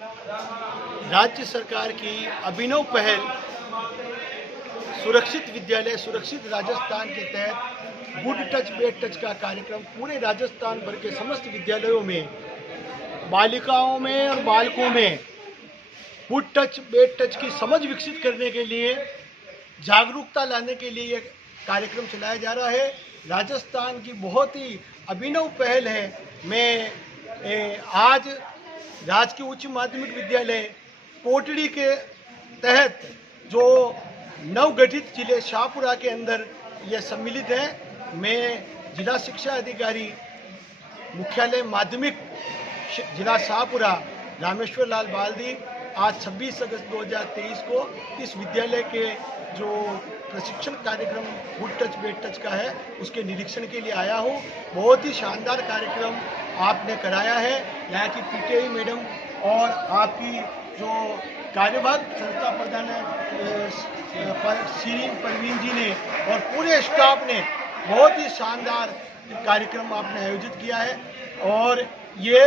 राज्य सरकार की अभिनव पहल सुरक्षित विद्यालय सुरक्षित राजस्थान के तहत गुड टच बेड टच का कार्यक्रम पूरे राजस्थान भर के समस्त विद्यालयों में बालिकाओं में और बालकों में गुड टच बेड टच की समझ विकसित करने के लिए जागरूकता लाने के लिए यह कार्यक्रम चलाया जा रहा है। राजस्थान की बहुत ही अभिनव पहल है। मैं आज राजकीय उच्च माध्यमिक विद्यालय कोटड़ी के तहत जो नवगठित जिले शाहपुरा के अंदर यह सम्मिलित है। मैं जिला शिक्षा अधिकारी मुख्यालय माध्यमिक जिला शाहपुरा रामेश्वर लाल बाल्दी आज 26 अगस्त 2023 को इस विद्यालय के जो प्रशिक्षण कार्यक्रम गुड टच बेड टच का है उसके निरीक्षण के लिए आया हूँ। बहुत ही शानदार कार्यक्रम आपने कराया है। यहाँ की पीटीआई मैडम और आपकी जो कार्यवाहक संस्था प्रधान सीरीन परवीन जी ने और पूरे स्टाफ ने बहुत ही शानदार कार्यक्रम आपने आयोजित किया है और ये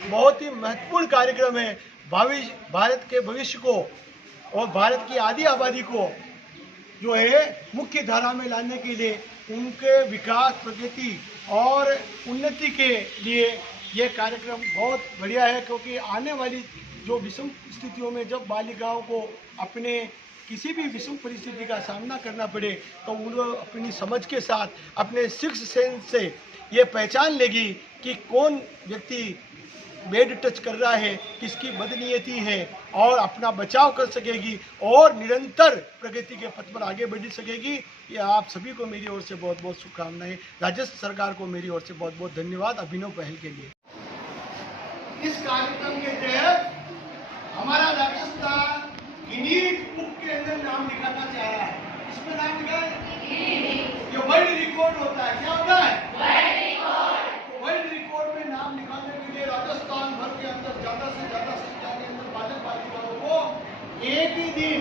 बहुत ही महत्वपूर्ण कार्यक्रम है। भारत के भविष्य को और भारत की आधी आबादी को जो है मुख्य धारा में लाने के लिए उनके विकास प्रगति और उन्नति के लिए यह कार्यक्रम बहुत बढ़िया है, क्योंकि आने वाली जो विषम स्थितियों में जब बालिकाओं को अपने किसी भी विषम परिस्थिति का सामना करना पड़े तो उनको अपनी समझ के साथ अपने सिक्स सेंस से ये पहचान लेगी कि कौन व्यक्ति बेड टच कर रहा है, किसकी बदनीयती है और अपना बचाव कर सकेगी और निरंतर प्रगति के पथ पर आगे बढ़ सकेगी। ये आप सभी को मेरी ओर से बहुत बहुत शुभकामनाएं। राज्य सरकार को मेरी ओर से बहुत बहुत धन्यवाद अभिनव पहल के लिए। इस कार्यक्रम के तहत हमारा राजस्थान गिनीज बुक के अंदर नाम लिखाना चाह रहा है। इसमें नाम लिखा है ये वर्ल्ड रिकॉर्ड होता है। क्या होता है? वर्ल्ड रिकॉर्ड में नाम लिखाने के लिए राजस्थान भर के अंदर ज्यादा से ज्यादा संख्या के अंदर बालक बालिकाओं को एक ही दिन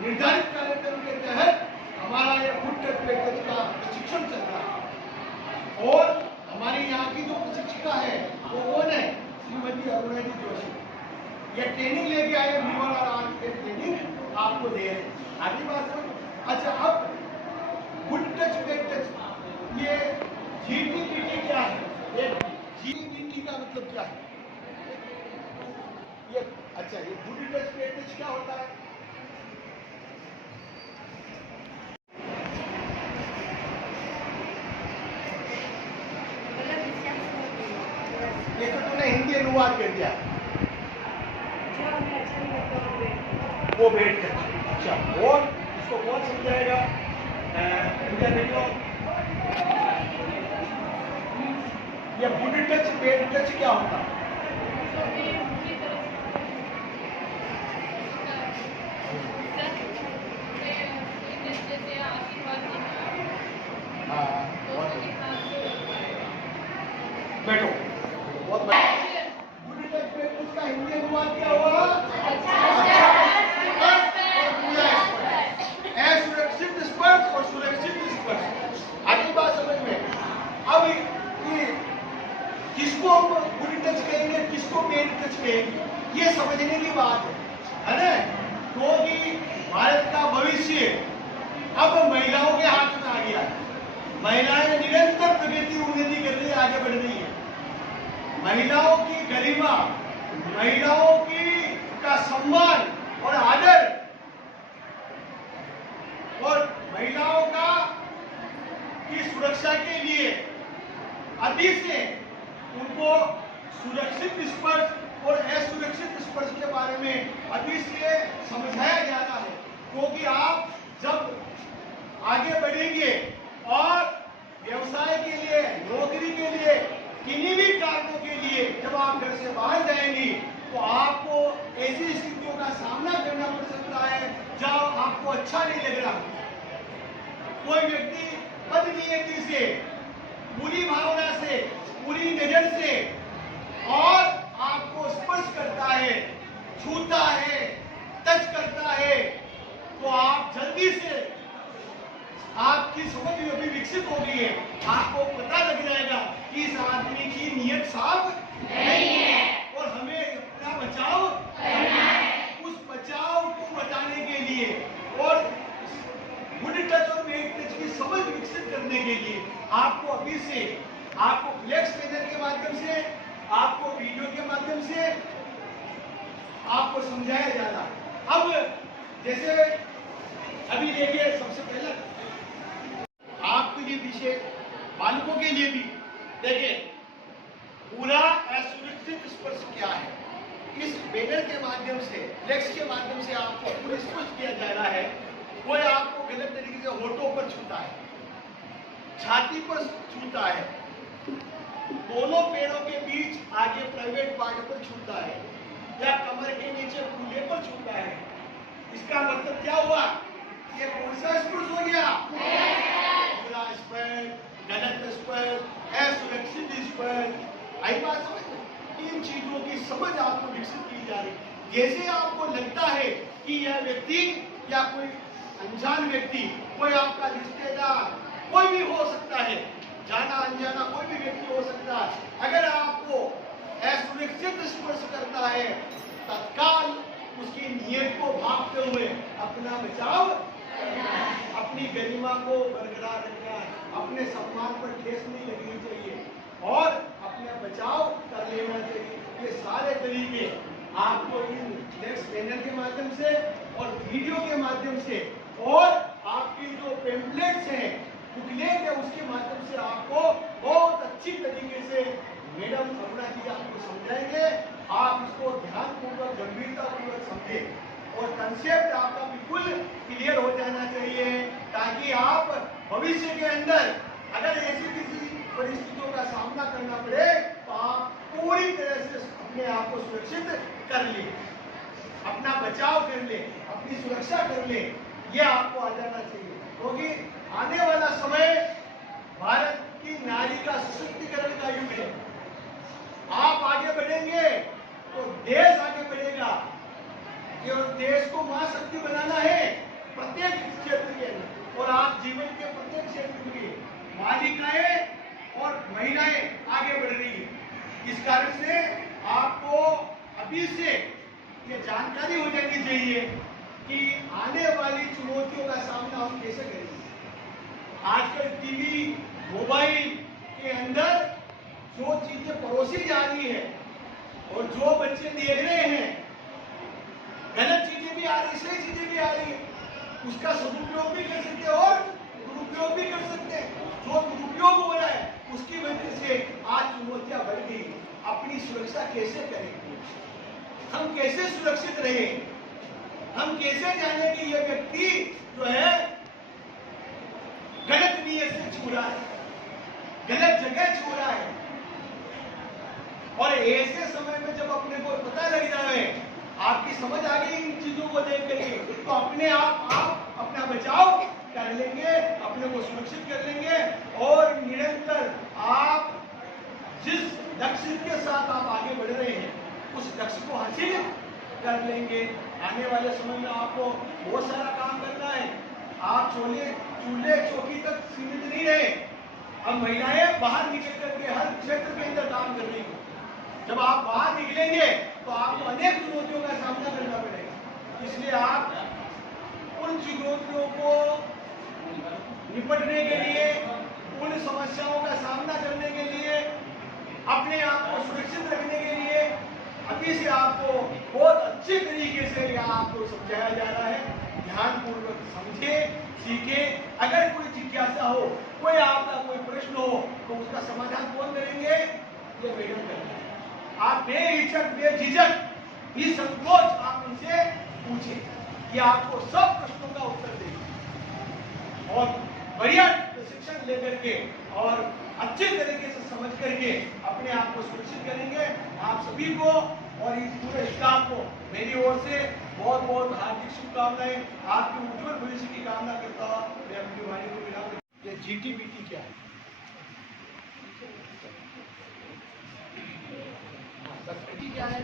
निर्धारित कार्यक्रम के तहत हमारा ये गुड टच बेड टच का प्रशिक्षण चल रहा है। और हमारी यहाँ की जो प्रशिक्षिका है वो कौन है? श्रीमती अरुणा जी जोशी। ये ट्रेनिंग लेके आए और आज ये ट्रेनिंग आपको दे रहे हैं। आगे बात समझ। अच्छा, अब गुड टच बेड टच ये जीटीपीटी क्या है? ये जीटीपीटी का मतलब क्या है? ये अच्छा, ये गुड टच बेड टच क्या होता है? ये तो तूने हिंदी अनुवाद कर दिया। वो बेड टच। अच्छा, और इसको कौन समझाएगा? ये गुड टच बेड टच क्या होता है? बैठो। गुड टच बेड टच का हिंदी अनुवाद क्या हुआ? असुरक्षित स्पर्श और सुरक्षित स्पर्श। आगे बात समझ में। अब किसको हम गुड टच कहेंगे, किसको बेड टच कहेंगे, ये समझने की बात है ना। क्योंकि भारत का भविष्य अब महिलाओं के हाथ में आ गया है। महिलाएं निरंतर प्रगति उन्नति कर रही है, आगे बढ़ रही है। महिलाओं की गरिमा, महिलाओं की का सम्मान और आदर और महिलाओं का की सुरक्षा के लिए अभी से उनको सुरक्षित स्पर्श और असुरक्षित स्पर्श के बारे में अभी से समझाया जाता है। क्योंकि आप जब आगे बढ़ेंगे और व्यवसाय के लिए, नौकरी के लिए, किन्हीं भी कारणों के लिए जब आप घर से बाहर जाएंगी तो आपको ऐसी स्थितियों का सामना करना पड़ सकता है जहां आपको अच्छा नहीं लग रहा। कोई व्यक्ति बदनीयती से, बुरी भावना से, बुरी नजर से और आपको स्पर्श करता है, छूता है, टच करता है, तो आप जल्दी से आपकी समझ अभी विकसित हो गई है। आपको पता लग जाएगा कि इस आदमी की नीयत साफ नहीं है। आपको समझाया जा रहा है। अब जैसे अभी देखिए, सबसे पहले आपके लिए विषय, बालकों के लिए भी देखिए, पूरा असुरक्षित स्पर्श क्या है। इस बैनर के माध्यम से, फ्लेक्स के माध्यम से आपको पूरा स्पष्ट किया जा रहा है। कोई आपको गलत तरीके से होठों पर छूता है, छाती पर छूता है, दोनों पैरों के बीच आगे प्राइवेट पार्ट पर छूता है, या कमर के नीचे कूल्हे पर छूता है। इसका मतलब क्या हुआ? ये कौन सा स्पर्श हो गया? बुरा स्पर्श, गलत स्पर्श, असुरक्षित स्पर्श। आई बात समझ? इन चीजों की समझ आपको विकसित की जा रही। जैसे आपको लगता है कि यह व्यक्ति या कोई अनजान व्यक्ति, कोई आपका रिश्तेदार, कोई भी हो सकता है, जाना अनजाना कोई भी व्यक्ति हो सकता है, अगर आपको असुरक्षित स्पर्श करता है, तत्काल उसकी नीयत को भागते हुए अपना बचाव, अपनी गरिमा को बरकरार रखना, अपने सम्मान पर ठेस नहीं लगनी चाहिए और अपना बचाव कर लेना चाहिए। ये सारे तरीके आपको इन नेक्स्ट पैनल के माध्यम से और वीडियो के माध्यम से और आपकी जो पेम्पलेट्स हैं, बुकलेट है, उसके माध्यम से आपको बहुत अच्छी तरीके से मैडम अरुणा जी आपको समझाएंगे। आप इसको ध्यानपूर्वक, गंभीरतापूर्वक समझें और कंसेप्ट आपका बिल्कुल क्लियर हो जाना चाहिए, ताकि आप भविष्य के अंदर अगर ऐसी किसी परिस्थितियों का सामना करना पड़े तो आप पूरी तरह से अपने आप को सुरक्षित कर ले, अपना बचाव कर ले, अपनी सुरक्षा कर ले। ये आपको आ जाना चाहिए, क्योंकि आने वाला समय भारत की नारी का सशक्तिकरण का युग है। आप आगे बढ़ेंगे तो देश आगे बढ़ेगा। केवल देश को महाशक्ति बनाना है प्रत्येक क्षेत्र के अंदर, और आप जीवन के प्रत्येक क्षेत्र में बालिकाएं और महिलाएं आगे बढ़ रही है। इस कारण से आपको अभी से ये जानकारी हो जानी चाहिए कि आने वाली चुनौतियों का सामना हम कैसे करेंगे। आजकल टीवी, मोबाइल के अंदर जो चीजें परोसी जा रही है और जो बच्चे देख रहे हैं, गलत चीजें भी आ रही, सही चीजें भी आ रही है, उसका सदुपयोग भी कर सकते हैं और दुरुपयोग भी कर सकते हैं। जो दुरुपयोग हो रहा है उसकी वजह से आज चुनौतियां बढ़ गई। अपनी सुरक्षा कैसे करें, हम कैसे सुरक्षित रहें, हम कैसे जाने कि यह व्यक्ति जो है गलत नीयत से छू रहा है, गलत जगह छू रहा है। और ऐसे समय में जब अपने को पता लग जाए, आपकी समझ आ गई इन चीजों को देख करके, तो अपने आप अपना बचाव कर लेंगे, अपने को सुरक्षित कर लेंगे और निरंतर आप जिस लक्ष्य के साथ आप आगे बढ़ रहे हैं उस लक्ष्य को हासिल कर लेंगे। आने वाले समय में आपको बहुत सारा काम करना है। आप चूल्हे चौकी तक सीमित नहीं रहे। अब महिलाएं बाहर निकल करके हर क्षेत्र के अंदर काम कर रही हैं। जब आप बाहर निकलेंगे तो आपको अनेक चुनौतियों का सामना करना पड़ेगा। इसलिए आप उन चुनौतियों को निपटने के लिए, उन समस्याओं का सामना करने के लिए, अपने आप को सुरक्षित रखने के लिए अभी से आपको बहुत अच्छे तरीके से यहाँ आपको समझाया जा रहा है। ध्यानपूर्वक समझे, सीखे। अगर कोई जिज्ञासा हो, कोई आपका कोई प्रश्न हो, तो उसका समाधान कौन करेंगे? ये मैडम करेंगे। आप बेहिचक, बेझिझक, निसंकोच आप उनसे पूछें कि आपको सब प्रश्नों का उत्तर देंगे और बढ़िया प्रशिक्षण लेकर के और अच्छे तरीके से समझ करके अपने आप को सुरक्षित करेंगे। आप सभी को और इस पूरे स्टाफ को मेरी ओर से बहुत बहुत हार्दिक शुभकामनाएं। आपके उज्जवल भविष्य की कामना करता हुआ मैं अपनी वाणी को विराम देता हूं। ये GTBT क्या है? संस्कृति क्या है?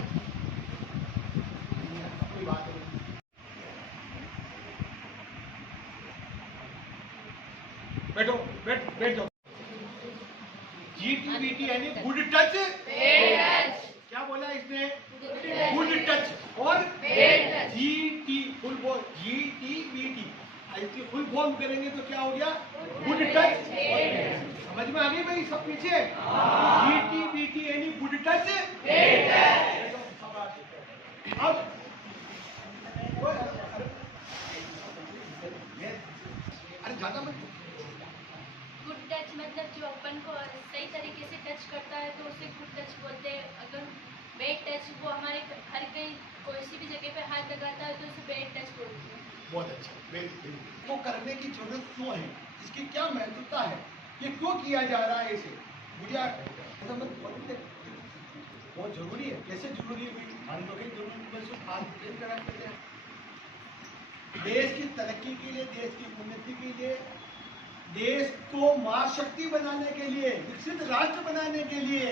कोई बात नहीं। बैठो, बैठ जाओ। GTBT यानी गुड टच, क्या बोला इसने? गुड टच और GT फुल फॉर्म GTBT। ऐसे फुल फॉर्म करेंगे तो क्या हो गया? Good touch. समझ में आ गई भाई सब पीछे? GTBT यानी गुड टच। अब टच, वो हमारे हर कहीं कोई भी जगह पे हाथ लगाता है तो उसे बैड टच बोलते हैं। बहुत अच्छा, वेरी वो करने की जरूरत क्यों है, इसकी क्या महत्वता है, ये क्यों किया जा रहा है इसे, मुझे बहुत जरूरी है। कैसे जरूरी है भाई, हम लोग जरूरी हाथ ट्रेन करा करते हैं। देश की तरक्की के लिए, देश की उन्नति के लिए, देश को महाशक्ति बनाने के लिए, विकसित राष्ट्र बनाने के लिए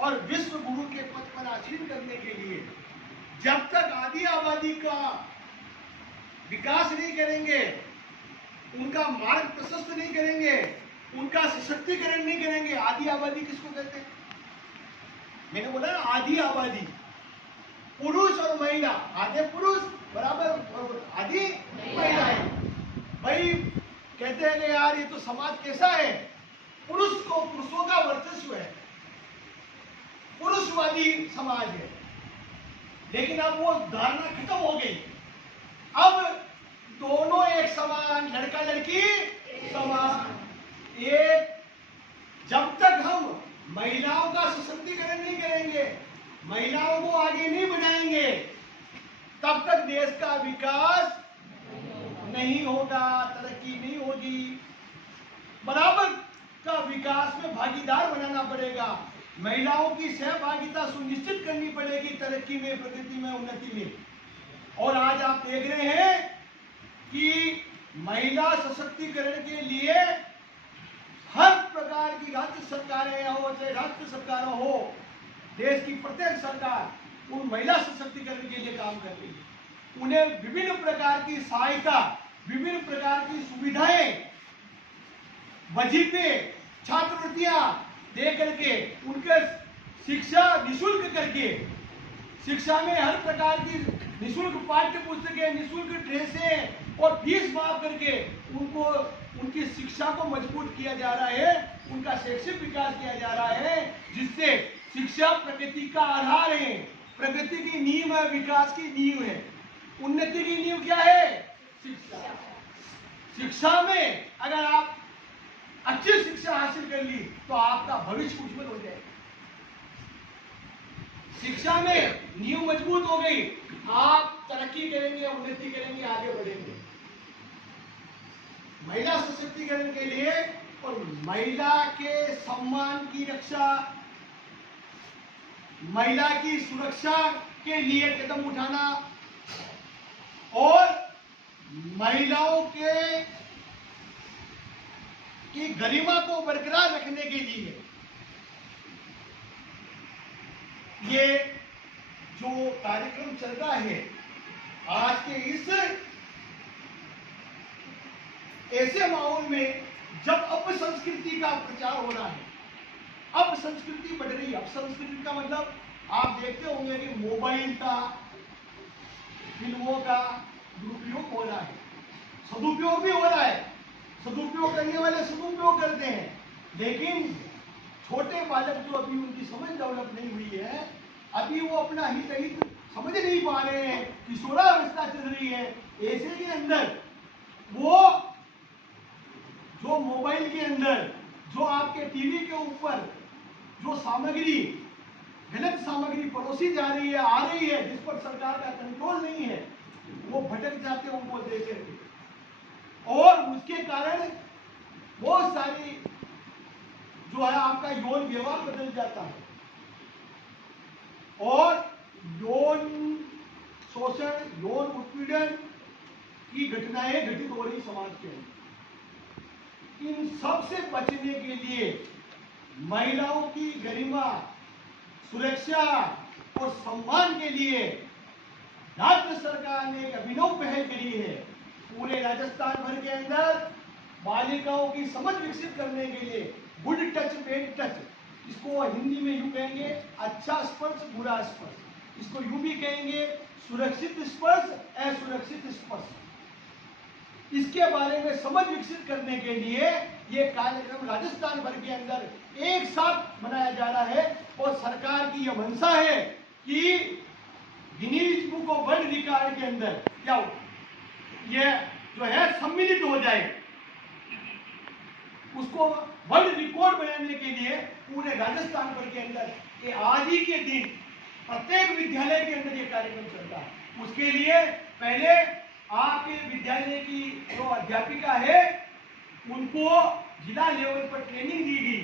और विश्व गुरु के पद पर आसीन करने के लिए जब तक आदि आबादी का विकास नहीं करेंगे, उनका मार्ग प्रशस्त नहीं करेंगे, उनका सशक्तिकरण नहीं करेंगे। आदि आबादी किसको कहते हैं? मैंने बोला ना, आदि आबादी, पुरुष और महिला, आधे पुरुष बराबर आदि महिलाएं। भाई कहते हैं कि यार ये तो समाज कैसा है, पुरुषों का वर्चस्व है, पुरुषवादी समाज है। लेकिन अब वो धारणा खत्म हो गई। अब दोनों एक समान, लड़का लड़की समान। एक जब तक हम महिलाओं का सशक्तिकरण नहीं करेंगे, महिलाओं को आगे नहीं बढ़ाएंगे, तब तक देश का विकास नहीं होगा, तरक्की नहीं होगी। बराबर का विकास में भागीदार बनाना पड़ेगा, महिलाओं की सहभागिता सुनिश्चित करनी पड़ेगी तरक्की में, प्रगति में, उन्नति में। और आज आप देख रहे हैं कि महिला सशक्तिकरण के लिए हर प्रकार की राज्य सरकारें हो, चाहे राष्ट्र सरकारें हो, देश की प्रत्येक सरकार उन महिला सशक्तिकरण के लिए काम कर रही है। उन्हें विभिन्न प्रकार की सहायता, विभिन्न प्रकार की सुविधाएं, वजीफे, छात्रवृत्तियां दे करके, उनके शिक्षा निःशुल्क करके, शिक्षा में हर प्रकार की निःशुल्क पाठ्य पुस्तकें, निःशुल्क ड्रेसें और फीस माफ करके उनको, उनकी शिक्षा को मजबूत किया जा रहा है, उनका शैक्षिक विकास किया जा रहा है, जिससे शिक्षा प्रगति का आधार है, प्रगति की नींव है, विकास की नींव है। उन्नति की नींव क्या है? शिक्षा। शिक्षा में अगर आप अच्छी शिक्षा हासिल कर ली तो आपका भविष्य उज्जवल हो जाएगा। शिक्षा में नींव मजबूत हो गई, आप तरक्की करेंगे, उन्नति करेंगे, आगे बढ़ेंगे। महिला सशक्तिकरण के लिए और महिला के सम्मान की रक्षा, महिला की सुरक्षा के लिए कदम उठाना और महिलाओं की गरिमा को बरकरार रखने के लिए ये जो कार्यक्रम चल रहा है, आज के इस ऐसे माहौल में जब अपसंस्कृति का प्रचार हो रहा है, अब संस्कृति बढ़ रही है। अब संस्कृति का मतलब आप देखते होंगे कि मोबाइल का, फिल्मों का दुरुपयोग हो रहा है, सदुपयोग भी हो रहा है। सदुपयोग करने वाले सदुपयोग करते हैं, लेकिन छोटे बालक जो अभी उनकी समझ डेवलप नहीं हुई है, अभी वो अपना हित समझ नहीं पा रहे हैं, किशोरावस्था चल रही है, ऐसे के अंदर वो जो मोबाइल के अंदर, जो आपके टीवी के ऊपर जो सामग्री, गलत सामग्री परोसी जा रही है, आ रही है, जिस पर सरकार का कंट्रोल नहीं है, वो भटक जाते हैं उनको देख करके, और उसके कारण बहुत सारी जो है आपका यौन व्यवहार बदल जाता है और यौन शोषण, यौन उत्पीड़न की घटनाएं घटित हो रही समाज के अंदर। इन सब से बचने के लिए महिलाओं की गरिमा, सुरक्षा और सम्मान के लिए राज्य सरकार ने एक अभिनव पहल करी है। पूरे राजस्थान भर के अंदर बालिकाओं की समझ विकसित करने के लिए गुड टच बैड टच, इसको हिंदी में यूं कहेंगे अच्छा स्पर्श बुरा स्पर्श, इसको यूं भी कहेंगे सुरक्षित स्पर्श असुरक्षित स्पर्श। इसके बारे में समझ विकसित करने के लिए ये कार्यक्रम राजस्थान भर के अंदर एक साथ मनाया जा रहा है और सरकार की यह मंशा है कि Guinness book of world record के अंदर क्या ये जो है सम्मिलित हो जाए, उसको वर्ल्ड रिकॉर्ड बनाने के लिए पूरे राजस्थान भर के अंदर ये आज ही के दिन प्रत्येक विद्यालय के अंदर ये कार्यक्रम चलता है। उसके लिए पहले आपके विद्यालय की जो अध्यापिका है उनको जिला लेवल पर ट्रेनिंग दी गई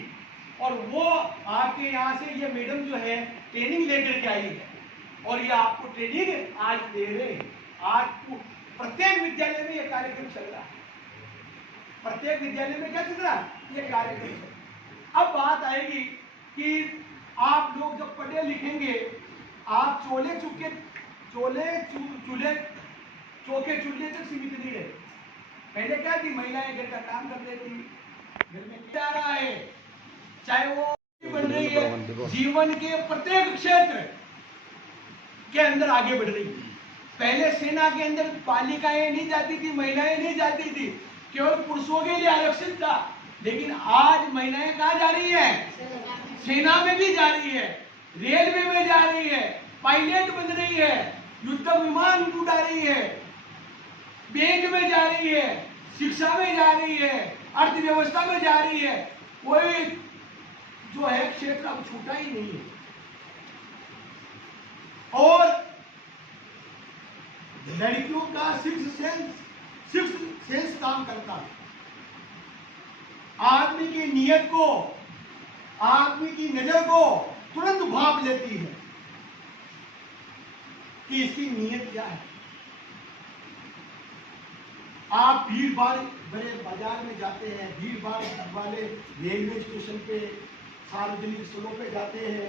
और वो आपके यहाँ से ये मैडम जो है ट्रेनिंग लेकर के आई है और ये आपको ट्रेनिंग आज दे रहे हैं। आज प्रत्येक विद्यालय में ये कार्यक्रम चल रहा है। प्रत्येक विद्यालय में क्या चल रहा है? ये कार्यक्रम चल रहा है। अब बात आएगी कि आप लोग जब पढ़े लिखेंगे, आप चौके चूल्हे तक सीमित नहीं रहे। पहले क्या थी, महिलाएं घर का काम कर रही थी, घर में क्या रहा है, चाहे वो बन रही है, जीवन के प्रत्येक क्षेत्र के अंदर आगे बढ़ रही है। पहले सेना के अंदर बालिकाएं नहीं जाती थी, महिलाएं नहीं जाती थी, केवल पुरुषों के लिए आरक्षित था। लेकिन आज महिलाएं कहाँ जा रही है? सेना में भी जा रही है, रेलवे में जा रही है, पायलट बन रही है, युद्ध विमान उड़ा रही है, बैंक में जा रही है, शिक्षा में जा रही है, अर्थव्यवस्था में जा रही है। कोई जो है क्षेत्र अब छूटा ही नहीं है। और लड़कियों का सिक्स सेंस काम करता है। आदमी की नियत को, आदमी की नजर को तुरंत भाप लेती है कि इसकी नियत क्या है। आप भीड़ भाड़ बड़े बाजार में जाते हैं, भीड़ भाड़ वाले रेलवे स्टेशन पे, सार्वजनिक स्थलों पे जाते हैं,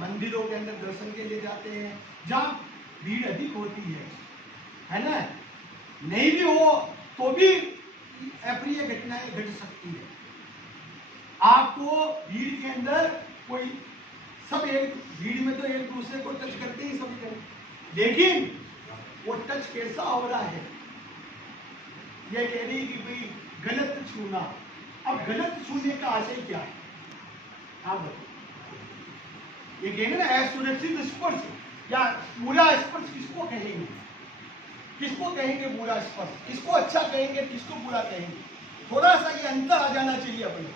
मंदिरों के अंदर दर्शन के लिए जाते हैं, जहां भीड़ अधिक होती है ना। नहीं भी हो तो भी अप्रिय घटनाएं घट सकती है। आपको भीड़ के अंदर कोई सब एक भीड़ में तो एक दूसरे को टच करते ही सभी करते, लेकिन वो टच कैसा हो रहा है, ये कह रही कि भाई गलत छूना। अब गलत छूने का आशय क्या है? आप बताओ। ये कहेंगे ना असुरक्षित स्पर्श या बुरा स्पर्श किसको कहेंगे? किसको कहेंगे बुरा स्पर्श? किसको अच्छा कहेंगे, किसको बुरा कहेंगे? थोड़ा सा ये अंतर आ जाना चाहिए अपने,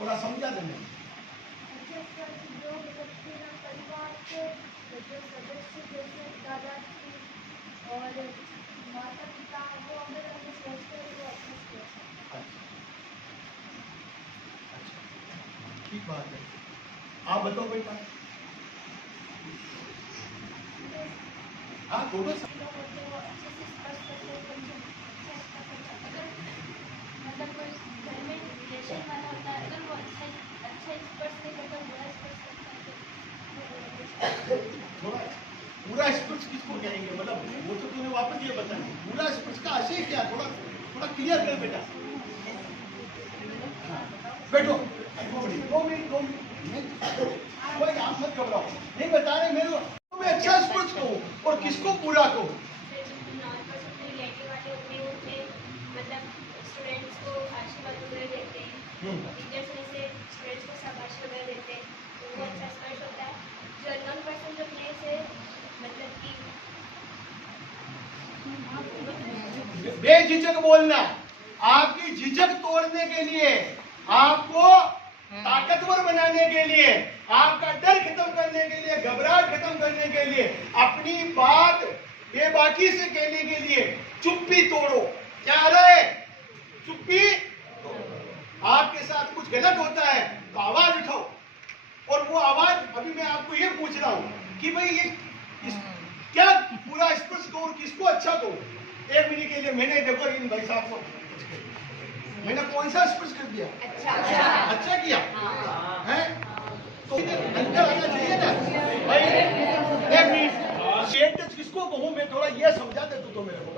थोड़ा समझा देना। परिवार के जो सदस्य जैसे दादाजी और माता पिता, वो अगर हम सोचते हैं तो अच्छा। ठीक बात है। आप बताओ बेटा। हाँ थोड़ा सा मतलब कोई घर में रिलेशन वाला होता है, अगर वो अच्छा स्पर्श नहीं करता, बुरा स्पर्श करता है थोड़ा पूरा स्पर्श किसको कहेंगे? मतलब वो तो तूने वापस ये बताया, पूरा स्पर्श का आशय क्या? थोड़ा क्लियर कर बेटा। बैठो, 2 मिनट कोई आप मत घबराओ, नहीं बता रहे मेरे को। मैं अच्छा स्पर्श कहूँ और किसको पूरा कहूँ? मतलब स्टूडेंट्स को आशीर्वाद वगैरह देते हैं, टीचर्स में से स्टूडेंट्स को शाबाशी वगैरह देते हैं, तो वो अच्छा स्पर्श होता है। जो अननोन पर्सन जो प्ले से मतलब कि बेझिझक बोलना, आपकी झिझक तोड़ने के लिए, आपको ताकतवर बनाने के लिए, आपका डर खत्म करने के लिए, घबराहट खत्म करने के लिए, अपनी बात बेबाकी से कहने के लिए चुप्पी तोड़ो। क्या रहे? चुप्पी। आपके साथ कुछ गलत होता है तो आवाज उठाओ, और वो आवाज अभी मैं आपको ये पूछ रहा हूं कि भाई ये क्या पूरा स्पर्श कहूं, किसको अच्छा कहूं? 1 मिनट के लिए मैंने देखो इन भाई साहब को मैंने कौन सा स्पर्श कर दिया? अच्छा किया है तो अंदर आना चाहिए ना भाई। 1 मिनट टच किसको कहूं? मैं थोड़ा ये समझा दे तो मेरे को,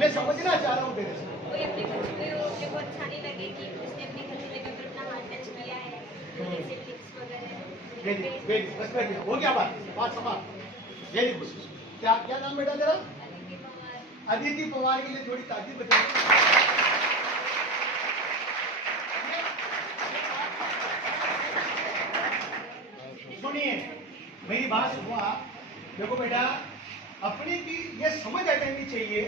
मैं समझना चाह रहा हूँ तेरे से। कोई अपने बच्चे को अच्छा नहीं लगे कि उसने अपनी गलती जगह पर अपना हाथ टच किया है, जैसे लिप्स वगैरह। बस बैठ गया, हो गया बात समाप्त। Very good. क्या नाम बेटा तेरा? अदिति पवार। के लिए थोड़ी तारीफ बताइए। सुनिए मेरी बात सुनो आप। देखो बेटा, अपनी की ये समझ आ जानी चाहिए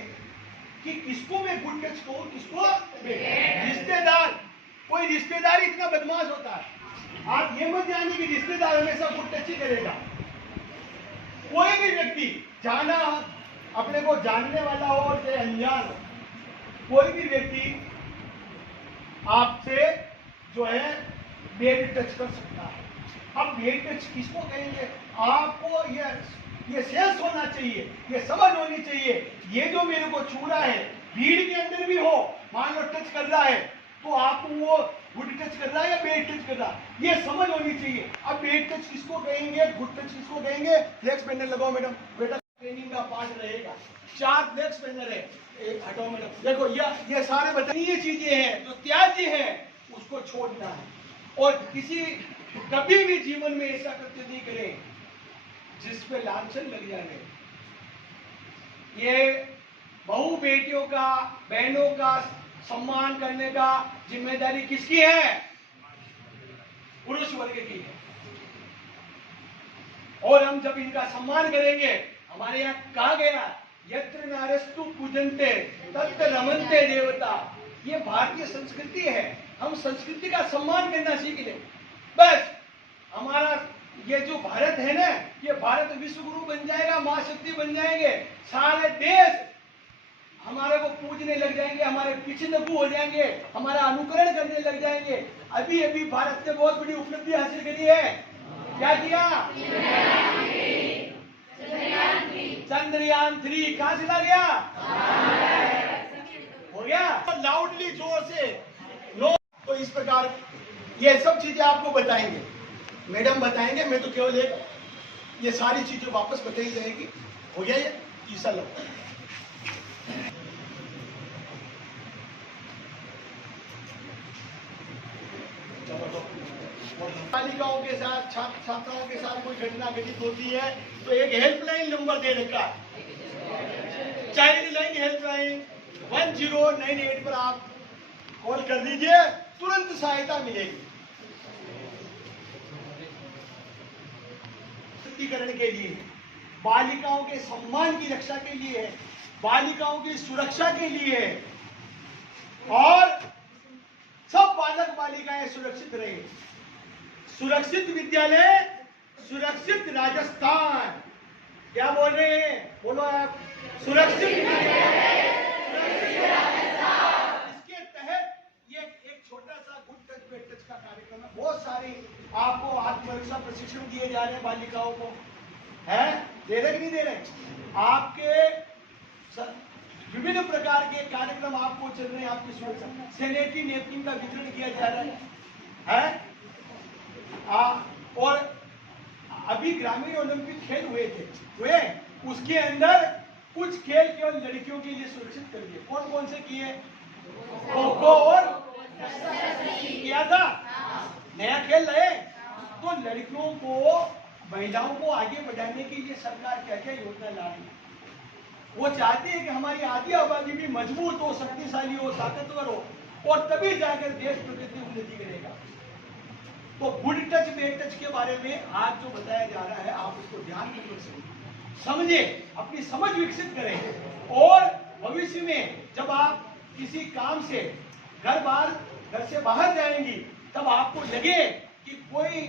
कि किसको मैं गुड टच कहूं, किसको रिश्तेदार। कोई रिश्तेदार इतना बदमाश होता है, आप ये मत जानिए कि रिश्तेदार हमेशा गुड टच ही करेगा। कोई भी व्यक्ति जाना अपने को जानने वाला हो और चाहे अनजान हो, कोई भी व्यक्ति आपसे जो है बेड टच कर सकता है। अब बेड टच किसको कहेंगे? आपको ये सेंस होना चाहिए, ये समझ होनी चाहिए, ये जो मेरे को छू रहा है, भीड़ के अंदर भी हो, मान लो टच कर रहा है, तो आपको वो गुड टच कर रहा है या बेड टच कर रहा है, ये समझ होनी चाहिए। अब बेड टच किसको कहेंगे, गुड टच किसको कहेंगे? फ्लेक्स बैनर लगाओ मैडम, बेटा ट्रेनिंग का पार्ट रहेगा। 4 फ्लेक्स बैनर है, एक हटाओ मैडम। देखो ये सारे बताइए चीजें हैं जो त्याज्य है, उसको छोड़ना है। और कभी भी जीवन में ऐसा कृत्य नहीं करें जिस पे लांछन लग जाए। ये बहू बेटियों का, बहनों का सम्मान करने का जिम्मेदारी किसकी है? पुरुष वर्ग की है। और हम जब इनका सम्मान करेंगे, हमारे यहाँ कहा गया यत्र नारस्तु पूजन्ते तत्र रमन्ते देवता, ये भारतीय संस्कृति है। हम संस्कृति का सम्मान करना सीख लें। बस हमारा ये जो भारत है ना, ये भारत विश्व गुरु बन जाएगा, महाशक्ति बन जाएंगे, सारे देश हमारे को पूजने लग जाएंगे, हमारे पीछे नगु हो जाएंगे, हमारा अनुकरण करने लग जाएंगे। अभी अभी भारत ने बहुत बड़ी उपलब्धि हासिल करी है। क्या किया? चंद्रयान 3 कहां चला गया? हो गया। लाउडली जोर से नो। तो इस प्रकार ये सब चीजें आपको बताएंगे, मैडम बताएंगे, मैं तो केवल एक ये सारी चीजें वापस बताई जाएगी। हो गया ये ईसा लो। बालिकाओं के साथ, छात्र छात्राओं के साथ कोई घटना घटित होती है तो एक हेल्पलाइन नंबर दे रखा, चाइल्ड लाइन हेल्पलाइन 1098 पर आप कॉल कर दीजिए, तुरंत सहायता मिलेगी। के लिए, बालिकाओं के सम्मान की रक्षा के लिए, बालिकाओं की सुरक्षा के लिए, और सब बालक बालिकाएं सुरक्षित रहे। सुरक्षित विद्यालय, सुरक्षित राजस्थान। क्या बोल रहे हैं? बोलो आप। सुरक्षित विद्यालय, सुरक्षित राजस्थान। इसके तहत ये एक छोटा सा गुड टच बेड टच का कार्यक्रम है। बहुत सारे आपको आत्मरक्षा प्रशिक्षण दिए जा रहे हैं बालिकाओं को, है दे रहे कि नहीं दे रहे? आपके विभिन्न प्रकार के कार्यक्रम आपको चल रहे हैं। आपकी सुरक्षा, सैनिटरी नैपकिन का वितरण किया जा रहा है। और अभी ग्रामीण ओलंपिक खेल हुए, उसके अंदर कुछ खेल केवल लड़कियों के लिए सुरक्षित कर दिए। कौन कौन से किए? खो-खो और किया था, नया खेल रहे। तो लड़कियों को, महिलाओं को आगे बढ़ाने के लिए सरकार क्या क्या योजना ला रही है? वो चाहती है कि हमारी आधी आबादी भी मजबूत हो, शक्तिशाली हो, ताकतवर हो, और तभी जाकर देश प्रगति उन्नति करेगा। तो गुड टच बेड टच के बारे में आज जो बताया जा रहा है, आप उसको ध्यान में समझे, अपनी समझ विकसित करें। और भविष्य में जब आप किसी काम से घर से बाहर जाएंगी, तब आपको लगे कि कोई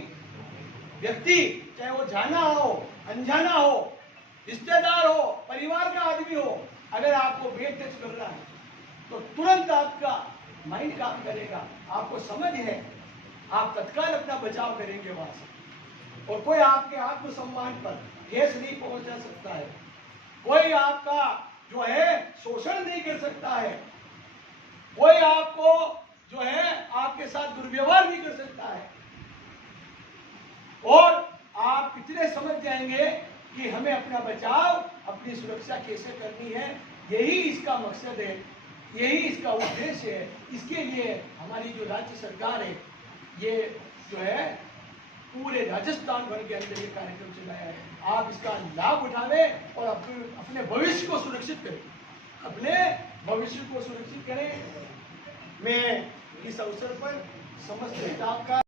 व्यक्ति, चाहे वो जाना हो, अनजाना हो, रिश्तेदार हो, परिवार का आदमी हो, अगर आपको बेड टच कर रहा है तो तुरंत आपका माइंड काम करेगा, आपको समझ है, आप तत्काल अपना बचाव करेंगे वहां से। और कोई आपके आत्मसम्मान पर ठेस नहीं पहुंचा सकता है, कोई आपका जो है शोषण नहीं कर सकता है, कोई आपको जो है आपके साथ दुर्व्यवहार नहीं कर सकता है। और आप इतने समझ जाएंगे कि हमें अपना बचाव, अपनी सुरक्षा कैसे करनी है, यही इसका मकसद है, यही इसका उद्देश्य है। इसके लिए हमारी जो राज्य सरकार है, ये जो है पूरे राजस्थान भर के अंदर ये कार्यक्रम चलाया है। आप इसका लाभ उठावें और अपने भविष्य को सुरक्षित करें, अपने भविष्य को सुरक्षित करें। मैं इस अवसर पर समस्त स्टाफ का